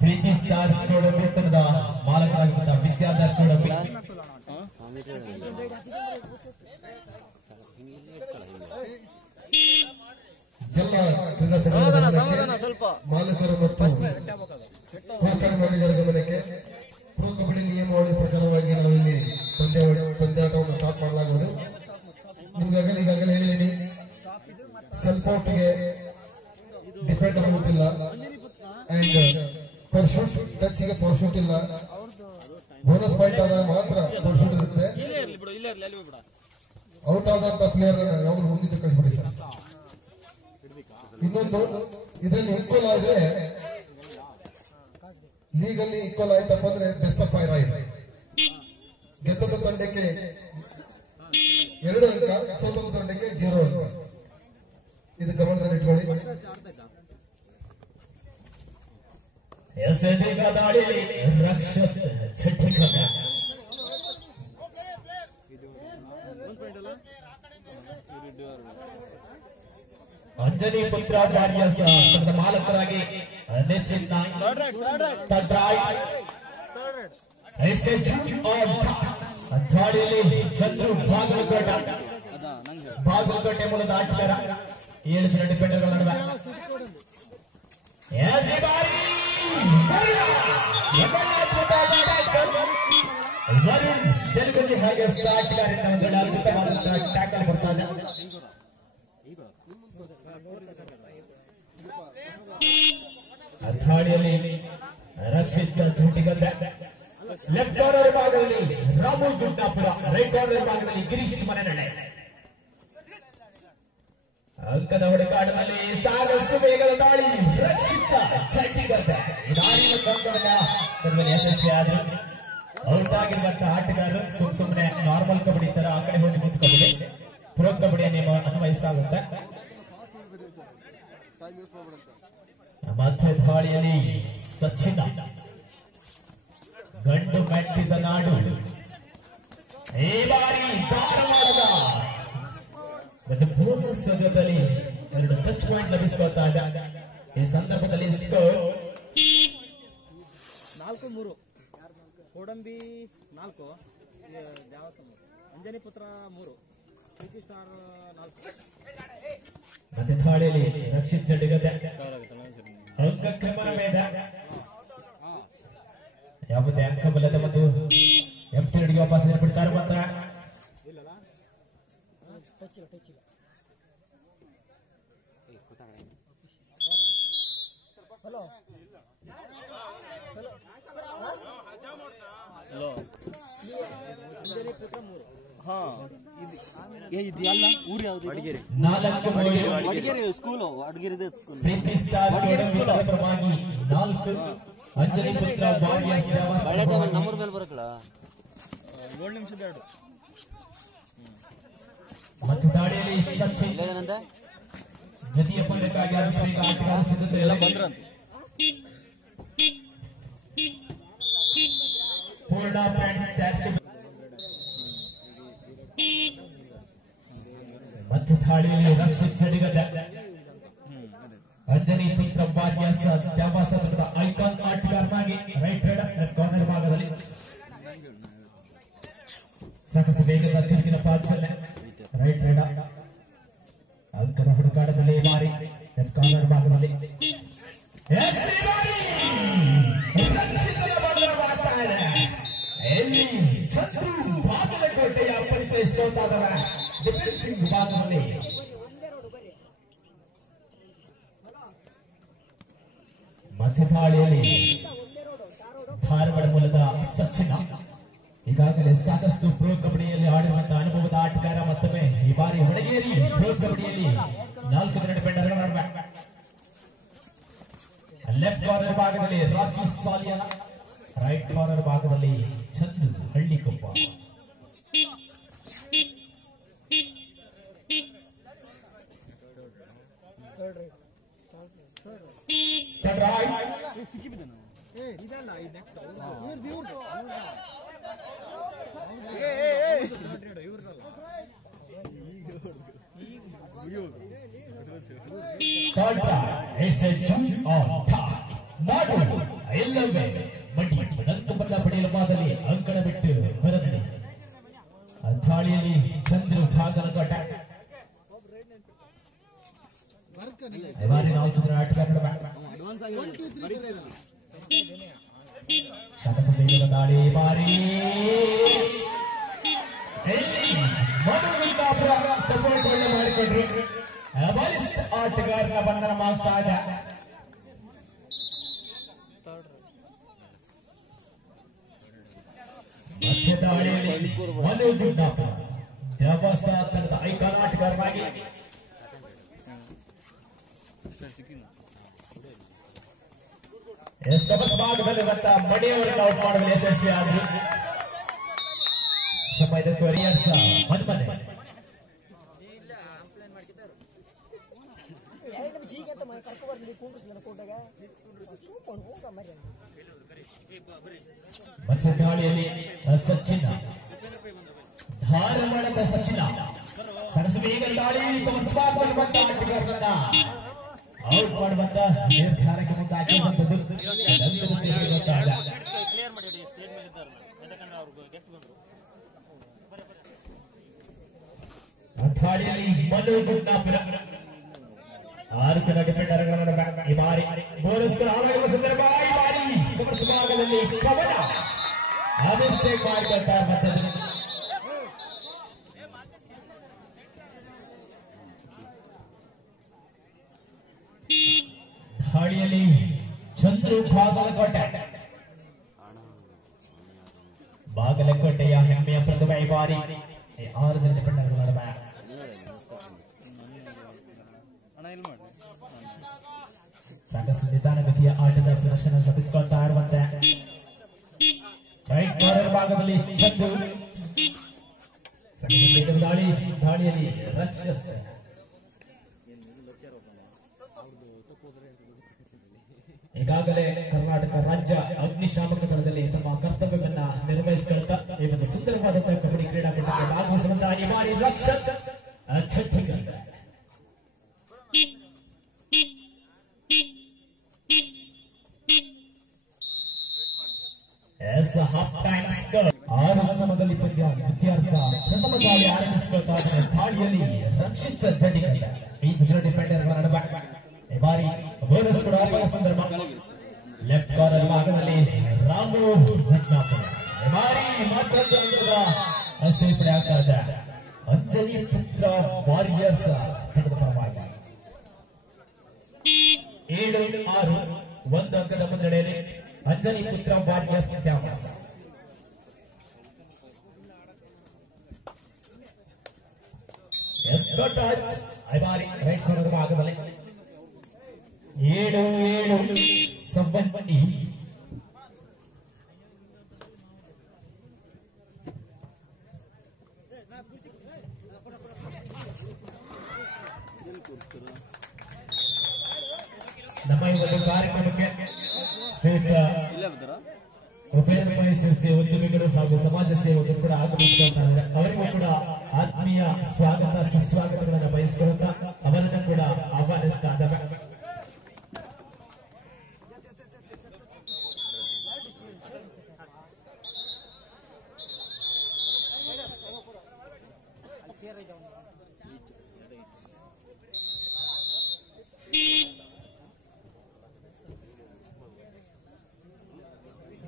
ಪ್ರೀತಿ star ವೇತನದ ಮಾಲಕರಾಗಿದ್ದ ವಿದ್ಯಾಧರ್ ಎಲ್ಲ ಮಾಲಕರು ಮತ್ತು ಕೋಚರ್ ಮ್ಯಾನೇಜರ್ ಗಮನಕ್ಕೆ ಪ್ರೋ ಕಬಡ್ಡಿ ನಿಯಮಾವಳಿ ಪ್ರಕಾರವಾಗಿ ನಾವು ಇಲ್ಲಿ ಪಂದ್ಯಾಟವನ್ನು ಸ್ಟಾರ್ಟ್ ಮಾಡಲಾಗುವುದು. ಈಗಾಗಲೇ ಹೇಳಿದ್ದೀನಿ, ಸೆಲ್ಫೌಟ್ಗೆ ಡಿಪೆಂಡ್ ಆಗುತ್ತಿಲ್ಲ ಅಂಡ್ ಪರ್ಶೂಟ್ ಟಚ್ಗೆ ಪರ್ಶೂಟ್ ಇಲ್ಲ. ಬೋನಸ್ ಪಾಯಿಂಟ್ ಆದಾಗ ಮಾತ್ರ ಪರ್ಶೂಟ್ ಇರುತ್ತೆ. ಔಟ್ ಆದಂತ ಪ್ಲೇಯರ್ ಯಾವಾಗ ಮುಂದಿದ್ದು ಕಳಿಸ್ಬಿಡಿ ಸರ್. ಇನ್ನೊಂದು, ಇದರಲ್ಲಿ ಈಕ್ವಲ್ ಆದ್ರೆ ಲೀಗಲ್ಲಿ ಈಕ್ವಲ್ ಆಯ್ತಪ್ಪ ಅಂದ್ರೆ ಬೆಸ್ಟ್ ಆಫ್ 5 ಆಯ್ತು. ಗೆದ್ದದ ತಂಡಕ್ಕೆ 2 ಅಂಕ, ಸೋತದ ತಂಡಕ್ಕೆ 0 ಅಂಕ. ಇದು ಗಮನದಲ್ಲಿ ಇಟ್ಕೊಳ್ಳಿ. ರಕ್ಷತ್ ಛಟ್ಟಿಕದ ಅಂಜನಿ ಪುತ್ರ ತಂಡದ ಮಾಲಕರಾಗಿ ಚಂದ್ರು ಬಾಗಲಕೋಟೆ ಮೂಲದ ಆಟಗಾರ. 7 ಜನ ಡಿಫೆಂಡರ್ಗಳ ನಡುವೆ ವರುಣ್ ಜಲಗಲ್ಲಿ ಹಾಗೆ ಸಾಟಗಾರರಿಂದ ಒಂದು ಅದ್ಭುತವಾದ ಟ್ಯಾಕಲ್ ಬರ್ತಾ ಇದೆ. ಅಥಾಡಿಯಲ್ಲಿ ರಕ್ಷಿತ್ ಝುಂಟಿಗದ್ದ, ಲೆಫ್ಟ್ ಕಾರ್ನರ್ ಭಾಗದಲ್ಲಿ ರಾಮು ಗುಡ್ಡಾಪುರ, ರೈಟ್ ಕಾರ್ನರ್ ಭಾಗದಲ್ಲಿ ಗಿರೀಶ್ ಮನೆನಡೆ. ಅಂಕದ ಹುಡುಕಾಟದಲ್ಲಿ ಸಾಕಷ್ಟು ವೇಗದ ದಾಳಿ. ರಕ್ಷಿತ ಝುಂಟಿಗದ್ದ ಯಶಸ್ವಿ ಆದ್ರು. ಔಟ್ ಆಗಿರುವಂತಹ ಆಟಗಾರರು ಸುಮ್ಮನೆ ನಾರ್ಮಲ್ ಕಬಡ್ಡಿ ತರ ಆ ಕಡೆ ಹೋಗಿ ನಿಂತ್ಕೊಳ್ಳಿ. ಪ್ರೋ ಕಬಡ್ಡಿಯ ನಿಯಮ ಅನ್ವಯಿಸಲಾಗುತ್ತೆ. ಮಧ್ಯ ದಾಳಿಯಲ್ಲಿ ಸಚಿನ್ ಗಂಡು ಮೆಟ್ಟಿದ ನಾಡು. ಈ ಬಾರಿ ಧಾರವಾಡದ ಬೋನಸ್ ದಲ್ಲಿ 2 ಟಚ್ ಪಾಯಿಂಟ್ ಲಭಿಸಿಕೊಳ್ತಾ ಇದೆ. ಈ ಸಂದರ್ಭದಲ್ಲಿ ಸ್ಕೋರ್ 4-3. ಕೋಡಂಬಿ 4, ಅಂಜನಿ ಪುತ್ರ 3, ಪ್ರೀತಿ ಸ್ಟಾರ್ 4. ಮತ್ತೆ ದಾಳಿಯಲ್ಲಿ ರಕ್ಷಿತ್ ಜಡಿಗದ್ದೆ ಅಂಕಕ್ರಮಣ ಮೇಧ ಯಾವುದೇ ಅಂಕ ಬಲ್ಲದ ಒಂದು ಎಂಟಿ ವಾಪಸ್ ಬಿಡ್ತಾರೆ. ಮಾತ್ರ ಸ್ಕೂಲು ಅಡ್ಗಿರಿ ಪ್ರೀತಿ ಸ್ಟಾರ್ ಪರವಾಗಿ 4, ಅಂಜನಿ ಪುತ್ರ ನಂಬರ್ ಮೇಲೆ ಬರಕಲ್ಲ 7 ನಿಮಿಷದ 2. ಮತ್ತು ದಾಳಿಯಲ್ಲಿ ಸಚಿನ್ ದ್ವಿತೀಯ ಪಂದ್ಯಕ್ಕಾಗಿ ಆಟಗಾರ ಸಿದ್ಧತೆ ಎಲ್ಲ ಬಂದ್ರಂತ. ಪೂರ್ಣ ಮತ್ತು ದಾಳಿಯಲ್ಲಿ ರಕ್ಷಿತ್ ಜಡಿಗದ್ದ ಅಂಜನಿ ಪುತ್ರ ಬಾದ್ಯಾಸ ಜಾಬಾಸದ ಐಕಾನ್ ಆಟಗಾರನಾಗಿ ರೈಟ್ ಲೆಫ್ಟ್ ಕಾರ್ನರ್ ಭಾಗದಲ್ಲಿ ಸಾಕಷ್ಟು ವೇಗದ ಚಿಂತಿನ ಪಾಚನೆ. ರೈಟ್ ರೇಡ ಅಂಕದ ಹುಡುಕಾಟದಲ್ಲಿ ಬಾರಿ ಲೆಫ್ಟ್ ಕಾರ್ನರ್ ಭಾಗದಲ್ಲಿ ಬಾಗಲಕೋಟೆಯ ಪರಿಚಯಿಸಿಕೊಂಡಾದರ ಡಿಫೆನ್ಸಿಂಗ್ ವಿಭಾಗದಲ್ಲಿ ಮಧ್ಯದಾಳಿಯಲ್ಲಿ ಧಾರವಾಡ ಮೂಲದ ಸಚಿನ್ ಈಗಾಗಲೇ ಸಾಕಷ್ಟು ಪ್ರೋ ಕಬಡ್ಡಿಯಲ್ಲಿ ಆಡಿರುವಂತಹ ಅನುಭವದ ಆಟಗಾರ. ಮತ್ತೊಮ್ಮೆ ಈ ಬಾರಿ ಹೊಡಗೇರಿ ಪ್ರೋ ಕಬಡ್ಡಿಯಲ್ಲಿ 4 ಜನ ಡಿಫೆಂಡರ್ಗಳ ನಡುವೆ ಲೆಫ್ಟ್ ಕಾರ್ನರ್ ಭಾಗದಲ್ಲಿ ರಾಕಿ ಸಾಲಿಯಾನ, ರೈಟ್ ಕಾರ್ನರ್ ಭಾಗದಲ್ಲಿ Chandru Hallikoppa. Contra is a judge on top. Nadu ಎಲ್ಲವೇ ಮಡಿ ನಂತು ಬಣ್ಣ ಪಡೆಯಲು ಬಾದಲ್ಲಿ ಅಂಕಣ ಬಿಟ್ಟು ಹೊರದಲ್ಲಿ ದಾಳಿಯಲ್ಲಿ ಚಂದ್ರು ಭಾಗಲಕೋಟ ಆಟಗಾರರ ದಾಳಿ ಬಾರಿ ಸಪೋರ್ಟ್ ಒಳ್ಳೆ ಮಾಡಿಕೊಂಡ್ರು ಬಲಿಷ್ಠ ಆಟಗಾರರ ಬಂಧನ ಮಾಡ್ತಾ ಇದೆ. ಮಧ್ಯ ದಾಳಿಯಲ್ಲಿ ಮನು ಗುಂಡಾಪುರ ದ್ರವಸ ತಂಡದ ಐಕಾನ್ ಆಟಗಾರರಾಗಿ ಭಾಗದಲ್ಲಿ ಬಂದ ಮಡಿಯವರನ್ನು ಔಟ್ ಮಾಡಲು ಯಶಸ್ವಿ ಆದ್ರು. ಸಮಯದ ಕೊರಿಯರ್ಸ್ ಮನ್ಮನೆ ಮಧ್ಯ ದಾಳಿಯಲ್ಲಿ ಸಚಿನ್ ಧಾರವಾಡದ ಸಚಿನ್ ಸರಸವೇಗ ದಾಳಿ ಸಮರ್ಪಕವಾಗಿ ಬಂದ ಆಟಗಾರರನ್ನ ಔಟ್ ಮಾಡುವಂತ ನಿರ್ಧಾರಕ್ಕೆ ಮುಂದಾಗಿ ದಾಳಿಯಲ್ಲಿ ಮನು ಗುಂಡಾಪುರ 6 ಜನ ಡಿಫೆಂಡರ್ಗಳನ್ನು ಈ ಬಾರಿ ಬೋನಸ್ಗಳು ಹಾಳಾಗುವ ಸಂದರ್ಭ ಈ ಬಾರಿ ಭಾಗದಲ್ಲಿ ಕವನ ಮಿಸ್ಟೇಕ್ ಮಾಡಿಕೊಳ್ತಾರೆ. ಮತ್ತೆ ದಾಳಿಯಲ್ಲಿ ಚಂದ್ರು ಬಾಗಲಕೋಟೆಯ ಹೆಮ್ಮೆಯ ಪ್ರತಿಭೆ ಈ ಬಾರಿ 6 ಜನ ಡಿಫೆಂಡರ್ಗಳ ಸಾಕಷ್ಟು ನಿಧಾನಗತಿಯ ಆಟದ ಪ್ರದರ್ಶನ ಶ್ರಮಿಸಿಕೊಳ್ತಾ ಇರುವಂತೆ ರೈಟ್ ಕಾರ್ನರ್ ಭಾಗದಲ್ಲಿ ಚಂದ್ರು ದಾಳಿಯಲ್ಲಿ ಈಗಾಗಲೇ ಕರ್ನಾಟಕ ರಾಜ್ಯ ಅಗ್ನಿಶಾಮಕ ದಳದಲ್ಲಿ ತಮ್ಮ ಕರ್ತವ್ಯವನ್ನ ನಿರ್ವಹಿಸಿಕೊಳ್ತಾ ಈ ಒಂದು ಸುಂದರವಾದಂತಹ ಕಬಡ್ಡಿ ಕ್ರೀಡಾಕೂಟಕ್ಕೆ ಭಾಗವಹಿಸುವಂತಹ ಈ ಬಾರಿ Rakshak Chhattisgarh half time score 6 ಸಮಯದಲ್ಲಿ ಪಂದ್ಯ ವಿದ್ಯಾರ್ಥ ಪ್ರಥಮ ದಾಳಿ ಆರಂಭಿಸಿಕೊಳ್ತಾ ಇದ್ದಾರೆ. ದಾಳಿಯಲ್ಲಿ ರಕ್ಷಿತ್ ಜಡಿಗಲ್ಲ 5 ಜನ ಡಿಫೆಂಡರ್ಗಳ ನಡುವೆ ಈ ಬಾರಿ ಬೋನಸ್ ಕೂಡ ಆಗುವ ಸಂದರ್ಭ. ಲೆಫ್ಟ್ ಕಾರ್ನರ್ ಭಾಗದಲ್ಲಿ ರಾಮು ಭಟ್ನಾಪುರ ಈ ಬಾರಿ ಮತ್ತೊಂದು ಅಂಕದ ಸೇರ್ಪಡೆ ಆಗ್ತಾ ಇದೆ. ಅಂಜಲಿ ಪುತ್ರ ವಾರಿಯರ್ಸ್ ತಂಡದ ಪರವಾಗಿ 7-6 1 ಅಂಕದ ಮುನ್ನಡೆಯಲ್ಲಿ ಅಂಜನಿ ಪುತ್ರ ವಾರಿಯರ್ಸ್ ವಿದ್ಯಾಭ್ಯಾಸ. ಬಾರಿ ರೈಟ್ ಕಾರ್ನರ್ ಭಾಗದಲ್ಲಿ 7-7 ಸಂಬಂಧಿ ನಮ್ಮ ಈ ಒಂದು ಕಾರ್ಯಕ್ರಮಕ್ಕೆ ಉಪಯೋಗ ಸೇರಿಸಿ ಉದ್ಯಮಿಗಳು ಹಾಗೂ ಸಮಾಜ ಸೇವಕರು ಕೂಡ ಆಗಮಿಸಿದ್ದಾರೆ. ಅವರಿಗೂ ಕೂಡ ಆತ್ಮೀಯ ಸ್ವಾಗತ ಸುಸ್ವಾಗತಗಳನ್ನು ಬಯಸಿಕೊಳ್ಳುತ್ತಾ ಅವರನ್ನು ಕೂಡ ಆಹ್ವಾನಿಸ್ತಾ ಇದ್ದಾರೆ.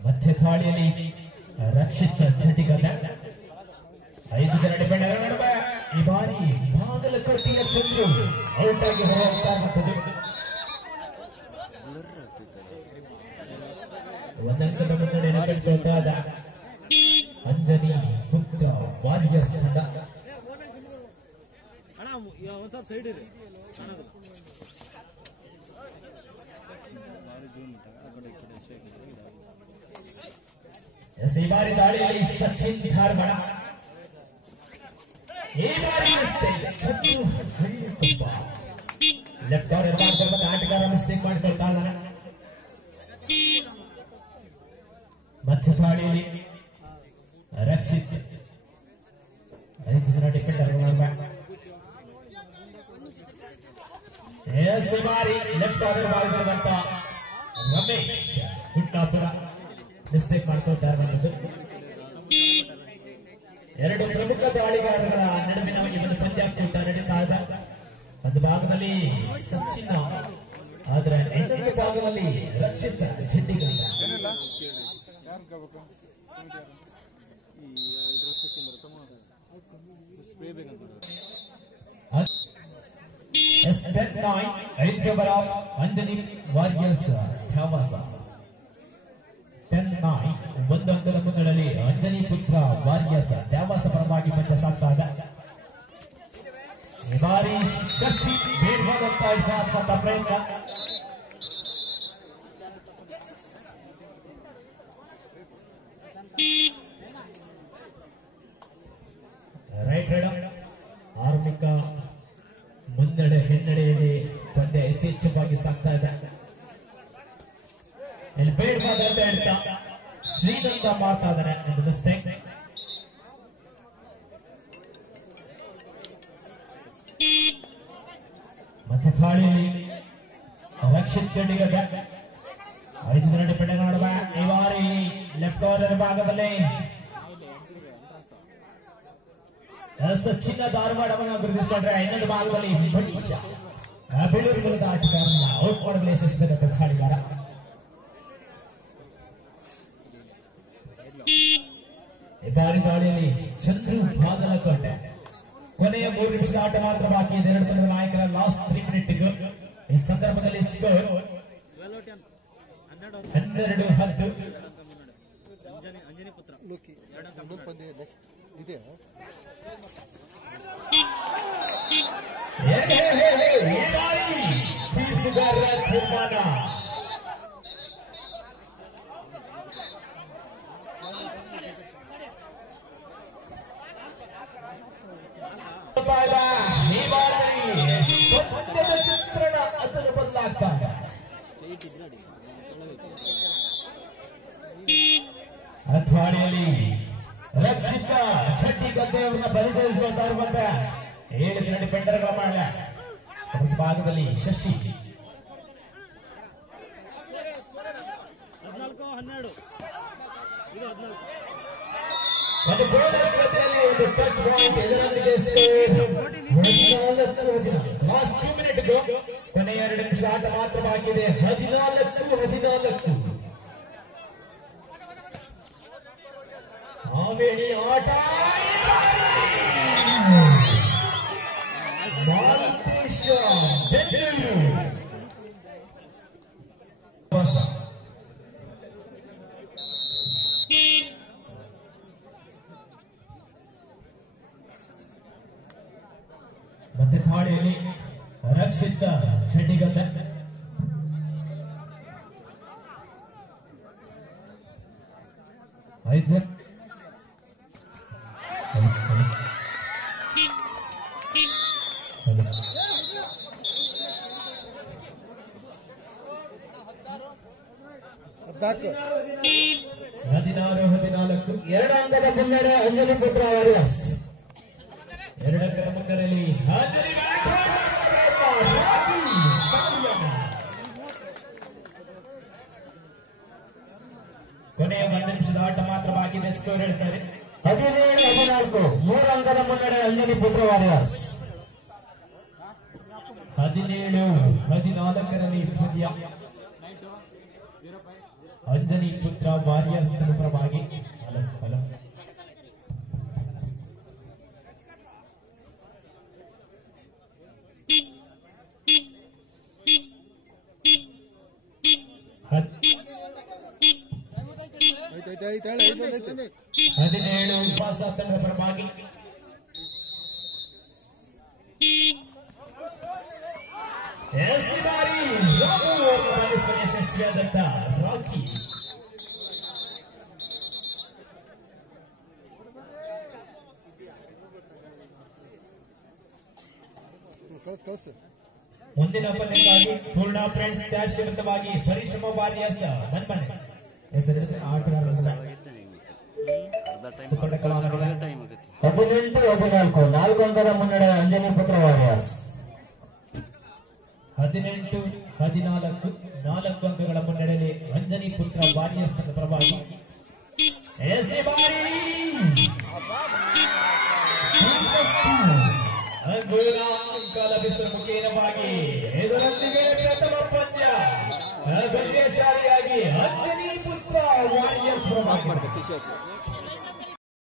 ಮಧ್ಯ ದಾಳಿಯಲ್ಲಿ ರಕ್ಷಿತ್ ಜಡಿಗಲ್ಲ 5 ಜನ ಡಿಫೆಂಡರ್ ನಡುವೆ ಈ ಬಾರಿ ಬಾಗಲಕೋಟೆಯ ಚಂದ್ರು ಔಟ್ ಆಗಿ ಹೊರಟಾಗುತ್ತದೆ. ಒಂದಂಕದ ಮುನ್ನಡೆಯನ್ನು ಪಡೆದುಕೊಂಡಾದ ಅಂಜನಿ ಪುತ್ರ ವಾರಿಯರ್ಸ್ ತಂಡ ಈ ಬಾರಿ ದಾಳಿಯಲ್ಲಿ ಸಚಿನ್ ಧಾರವಾಡ ಈ ಬಾರಿ ಲೆಫ್ಟ್ ಕಾರ್ನರ್ ಭಾಗದಲ್ಲಿ ಆಟಗಾರ ಮಿಸ್ಟೇಕ್ ಮಾಡಿಕೊಳ್ತಾ ಇದ್ದಾನೆ. ಮಧ್ಯ ದಾಳಿಯಲ್ಲಿ ರಕ್ಷಿತ್ 5 ಜನ ಡಿಫೆಂಡರ್ ಈ ಬಾರಿ ಲೆಫ್ಟ್ ಕಾರ್ನರ್ ಭಾಗದಲ್ಲಿ ರಮೇಶ್ ಹುಟ್ಟಾಪುರ ಮಿಸ್ಟೇಕ್ ಮಾಡ್ಕೊಳ್ತಾರೆ. ಎರಡು ಪ್ರಮುಖ ದಾಳಿಗಾರರ ನಡುವಿನ ಒಂದು ಪಂದ್ಯಾಕೂಟ ನಡೀತಾ ಇದೆ. ಒಂದು ಭಾಗದಲ್ಲಿ ಸಚಿನ್, ಆದ್ರೆ ಇನ್ನೊಂದು ಭಾಗದಲ್ಲಿ Rakshit ಜಿಡ್ಡಿಗಲ್ಲ. in favor of Anjani Warriors Thavasa. 10-9 ಒಂದು ಅಂಕದ ಮುನ್ನಡೆಯಲ್ಲಿ ಅಂಜನಿ ಪುತ್ರ ವಾರಿಯರ್ಸ್ ದ್ಯಾವಾಸ ಪರವಾಗಿ ಪಂದ್ಯ ಸಾಗ್ತಾ ಇದೆ. ಈ ಬಾರಿ ಶಶಿ ಬೇಡವಾದಂತ ಸಾಧುವಂತ ಪ್ರಯತ್ನ. ರೈಟ್ ರೈಡರ್ ಆರಂಭಿಕ ಮುನ್ನಡೆ ಹಿನ್ನಡೆಯಲ್ಲಿ ಪಂದ್ಯ ಯಥೇಚ್ಛವಾಗಿ ಸಾಗ್ತಾ ಇದೆ. ಇಲ್ಲಿ ಬೇಡವಾದಂತ ಹೇಳ್ತಾ ಶ್ರೀನಂದ ಮಾಡ್ತಾ ಇದ್ದಾನೆ ಒಂದು ಮಿಸ್ಟೇಕ್. ಮತ್ತೆ ಥಾಳಿಯಲ್ಲಿ ರಕ್ಷಿತ್ ಶೆಟ್ಟಿಗದ 5 ಜನ ಡಿಪೆಂಡ್ ಮಾಡುವ. ಈ ಬಾರಿ ಲೆಫ್ಟ್ ಕಾರ್ನರ್ ಭಾಗದಲ್ಲಿ ಸಚಿನ್ ಧಾರವಾಡವನ್ನು ಗುರುತಿಸಿಕೊಂಡ್ರೆ, ಇನ್ನೊಂದು ಭಾಗದಲ್ಲಿ ಮನೀಶ್ ಬೆಳೂರು ಮೂಲದ ಆಟಗಾರನ ಔಟ್ ಮಾಡಲು ಯಶಸ್ವಿಯಾದ ದಾಳಿಗಾರ. ಈ ಬಾರಿ ದಾಳಿಯಲ್ಲಿ ಚಂದ್ರು ಬಾಗಲಕೋಟೆ. ಕೊನೆಯ 3 ನಿಮಿಷದ ಆಟ ಮಾತ್ರ ಬಾಕಿ ಇದೆ. ಎರಡು ತಂಡದ ನಾಯಕರ ಲಾಸ್ಟ್ 3 ಮಿನಿಟ್ಗೂ ಈ ಸಂದರ್ಭದಲ್ಲಿ ಸ್ಕೋರ್ 12-10. ತೀರ್ಪುಗಾರರ ತೀರ್ಮಾನ. ಈ ಬಾರಿ ಪಂದ್ಯದ ಚಿತ್ರಣ ಅದರ ಬದಲಾಗ್ತಾ ಇದೆ. ಅಥಾಡಿಯಲ್ಲಿ ರಕ್ಷಿತ ಛಟ್ಟಿ ಗದ್ದೆಯವರನ್ನ ಪರಿಚಯಿಸಿಕೊಳ್ತಾ ಇರುವಂತ 7 ಜನ ಡಿಫೆಂಡರ್ಗಳ ಮಾಡಲ ಭಾಗದಲ್ಲಿ ಶಶಿ. 14-12 ಒಂದು ಬೋನಸ್ ಜೊತೆಯಲ್ಲಿ ಒಂದು ಟಚ್ ಪಾಯಿಂಟ್ ಎದುರೊಂದಿಗೆ ಲಾಸ್ಟ್ 2 ಮಿನಿಟ್ಗೂ ಕೊನೆಯ 2 ನಿಮಿಷ ಆಟ ಮಾತ್ರ ಬಾಕಿ ಇದೆ. 14-14 ಆಮೇಲೆ ಆಟ. ಮತ್ತೆ ಥಾಳಿಯಲ್ಲಿ ರಕ್ಷಿತ ಚಡ್ಡಿಗಲ್ಲ. ಐಜಕ್ ಹದಿನಾರು 2 ಅಂಕದ ಮುನ್ನಡೆ ಅಂಜನಿ ಪುತ್ರ ವಾರಿಯರ್ಸ್. 2 ಅಂಕದ ಮುನ್ನಡೆಯಲ್ಲಿ ಕೊನೆಯ 1 ನಿಮಿಷದ ಆಟ ಮಾತ್ರ ಬಾಕಿ ಇದೆ. ಸ್ಕೋರ್ ಹೇಳ್ತಾರೆ 17-14 3 ಅಂಕದ ಮುನ್ನಡೆ ಅಂಜನಿ ಪುತ್ರ ವಾರಿಯರ್ಸ್. 17-14ರಲ್ಲಿ ಪಂದ್ಯ ಅಂಜನಿ ಪುತ್ರ ವಾರಿಯರ್ಸ್ ಪರವಾಗಿ. ಹದಿನೇಳು ಉಪವಾಸ ತಂಡದ ಪರವಾಗಿ. ಯಶಸ್ವಿಯಾದಂತ ರಾಕಿ. ಮುಂದಿನ ಪಂದ್ಯಕ್ಕಾಗಿ ಪೂರ್ಣ ಫ್ರೆಂಡ್ಸ್ ತ್ಯಾಶೀರ್ಷಿತವಾಗಿ ಪರಿಶ್ರಮ ವಾರಿಯರ್ಸ್ ಮನ್ಮನೆ ಹೆಸರಿಸಿದ ಆಟಗಾರರು 18-14 4 ಅಂಕದ ಮುನ್ನಡೆ ಅಂಜನಿ ಪುತ್ರ ವಾರಿಯರ್ಸ್. 18-14 4 ಅಂಕಗಳ ಮುನ್ನಡೆಯಲ್ಲಿ ಅಂಜನಿ ಪುತ್ರ ವಾರಿಯರ್ಸ್ ಪರವಾಗಿ ಎಸೆ ಬಾರಿ ಅಂಕ ಲಭಿಸಿದ ಮುಖೇನವಾಗಿ ಇದರೊಂದಿಗೆ ಪ್ರಥಮ ಪಂದ್ಯ ಗಲ್ಯಶಾಲಿಯಾಗಿ ಅಂಜನಿ ಪುತ್ರ ವಾರಿಯರ್ಸ್ ಪರವಾಗಿ